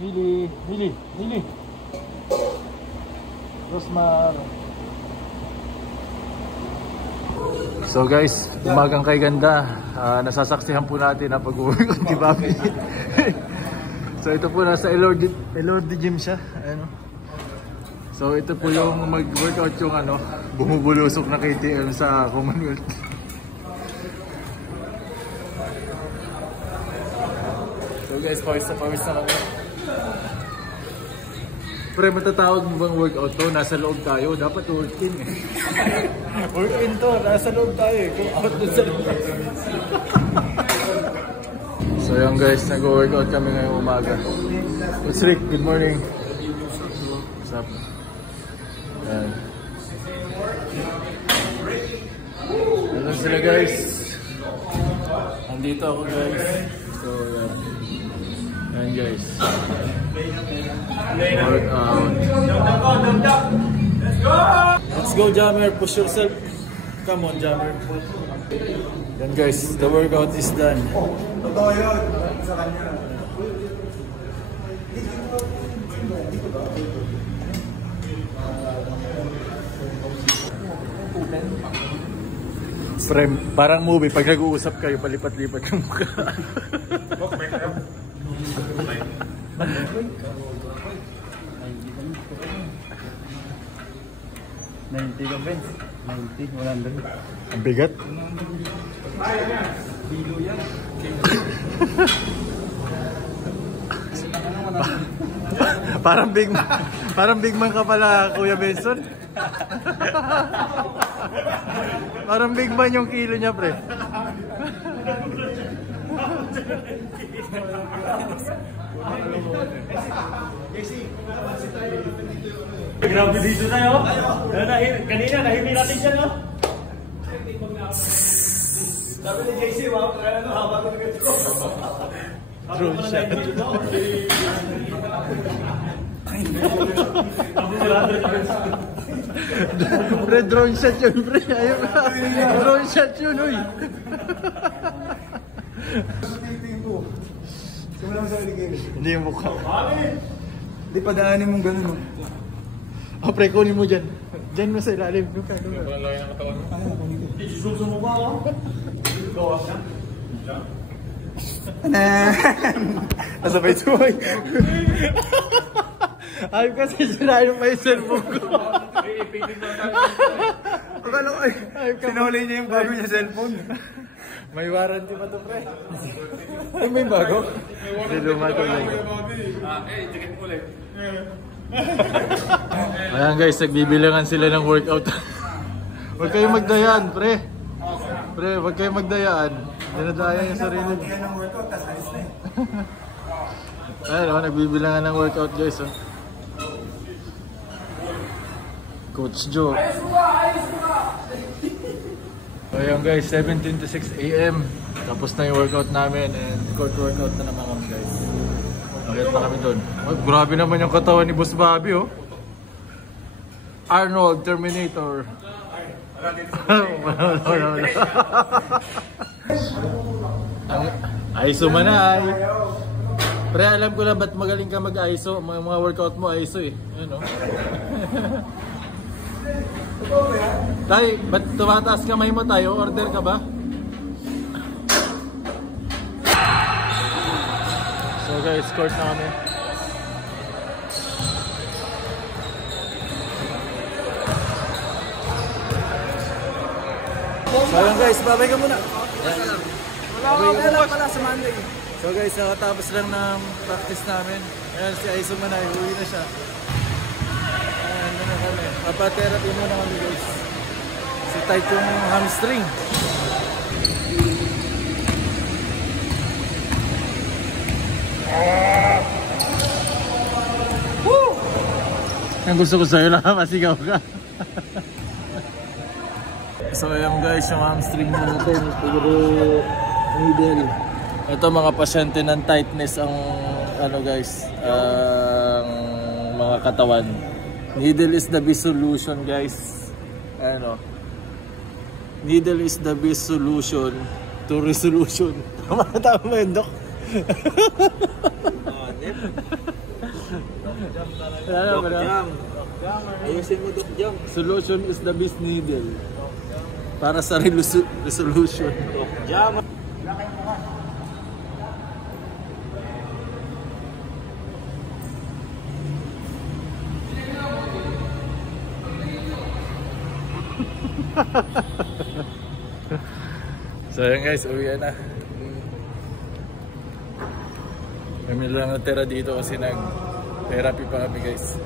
Mili. Rosmar. So guys, umagang kay ganda. Nasasaksihan po natin ang pag-workout ni Bobby. So ito po nasa Elordi Gym siya. Ano? So ito po yung mag-workout yung bumubulusok na KTM sa Commonwealth. So guys, pawis na kami. Pre, matatawag mo bang workout to? Nasa loob tayo. Dapat work-in eh. Work-in to. Nasa loob tayo eh. Kung out dun sa loob. So yan guys, nag-workout kami ngayong umaga. What's Rick? Good morning. What's up? Yan. Ano sila guys? Nandito ako guys. So yan. Yan guys. Workout. Let's go Jammer, push yourself. Come on Jammer. Then guys, the workout is done. Totoo yun. Sa kanya. Frame, parang movie pag nag-uusap kayo, palipat-lipat yung mukha. 90 ka, Ben. 90, 100. Ang bigat. Bilo yan. Parang big man ka pala, Kuya Benson. Parang big man yung kilo niya, pre. Grabe dito tayo. Kanina nahimik natin siya, no? Sabi ni JC, haba ko nito. Drone shot. Pre, drone shot yun, pre. Ayaw ka. Drone shot yun, uy. Simulan mo sa uligay. Hindi yung mukha. Hindi, padaanin mong gano'n, no? Oh, pre, kunin mo dyan. Dyan mo sa ilalim. Yung ka, yung ka. Susunod mo ba ako? Gawa siya. Nasabay tuloy. Ayaw kasi sirahin pa yung cellphone ko. Akala ko, sinuli niya yung bago niya cellphone. May warranty pa to, pre. Ay, may bago? May luma to lang. Ticket ulit. Ayan guys, nagbibilangan sila ng workout. Huwag kayong magdayaan, pre. Pre, huwag kayong magdayaan. Dinadaya yung sarili. Yan ang workout, tas alis na eh. Ayan, nagbibilangan ng workout guys. Oh. Coach Joe. Ayan guys, 17 to 6 AM. Tapos na yung workout namin and court workout na naman kami guys. Akit na kami dun. Oh, grabe naman yung katawan ni Boss Bobby, oh. Arnold, Terminator. Wala. ISO manay. Pre, alam ko lang ba't magaling ka mag-ISO. Mga workout mo ISO eh. Ano? Tay, ba't tumataas kamay mo tayo? Order ka ba? So guys, course na kami. So yun guys, babay ka muna. Wala pala sa Monday. So guys, nakatapos lang ng practice namin. Ayan, si Aiso Manay, uwi na siya. Ayan, ano kami. Papa-therapy muna kami guys. Si tight yung hamstring. Woo! Ang gusto ko sa'yo lang, masigaw ka. So ayan guys, yung hamstring natin. Siguro middle. Ito mga pasyente ng tightness ang ano guys, ang mga katawan. Needle is the best solution guys. Ano? Needle is the best solution to resolution. Tama yun, Dok? Doc Jam. Ayusin mo, Doc Jam. Solution is the best needle. Para sa resolution. Doc Jam. So yun guys, uwi na. Kami lang natira dito kasi nag-therapy pa kami guys.